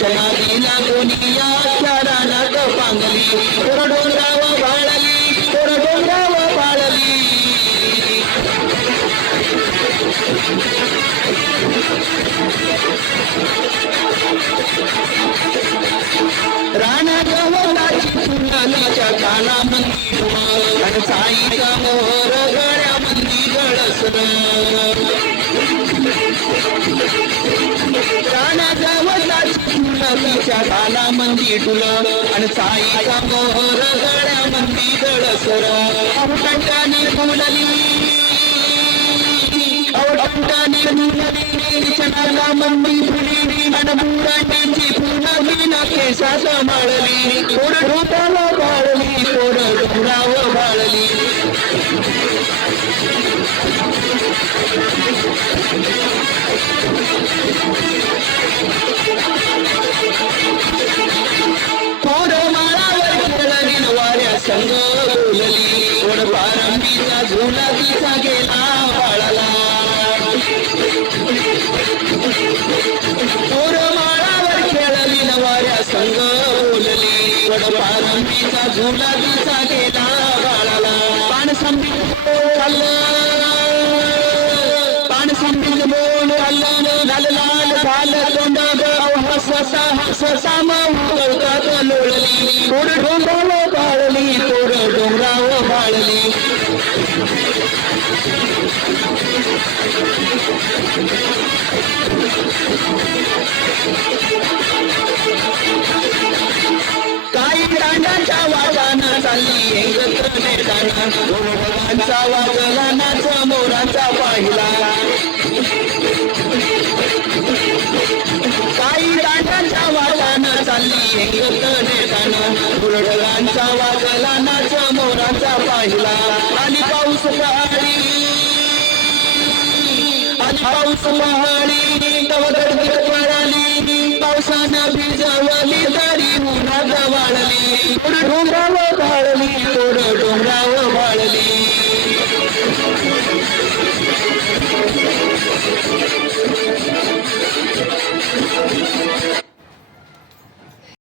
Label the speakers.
Speaker 1: दर्शना दिला दुनिया चरणात पांगली कोरडोंगाव बाळली कोरडोंगाव बाळली राणा गवताची फुलाच्या काना मंदिर साईचा मोहर गळ्या मंदी गळसर. गवताची झाला मंदी टुल आणि साईचा मोर गळ्यामंदी गळसर अवटंटाने फुलली अवटंटाने फुलली चणाला मंदी फुली आणि बुरांची फुलली ना केसा सांभाळली पोर बाळली बाळली संग बोलली कोण पारंबीचा झुला तिचा गेला बाळाला. पोर माळावर खेळली नवाऱ्या संग बोलली कोण पारंबीचा झुला तिचा गेला बाळाला. पान संबीत चाललं पान संबीत बोल चाललं लाल लाल तोंड हससा हससा मौकात लोळली. पोर डोंगराव काही रांगाच्या वाजानं चालली एकत्र नेताना. भगवानचा वाजला नाच मोराचा पाहिला. काही रांगाच्या वाजानं चालली एकत्र नेताना. गुरढगांचा वाजला नाच मोराचा पाहिला. पाऊस पहाडी आणि पाऊस पहाडी तव गडगड पावसानं भिजावली तरी मुला वाळली डोंगराव वाळली तोड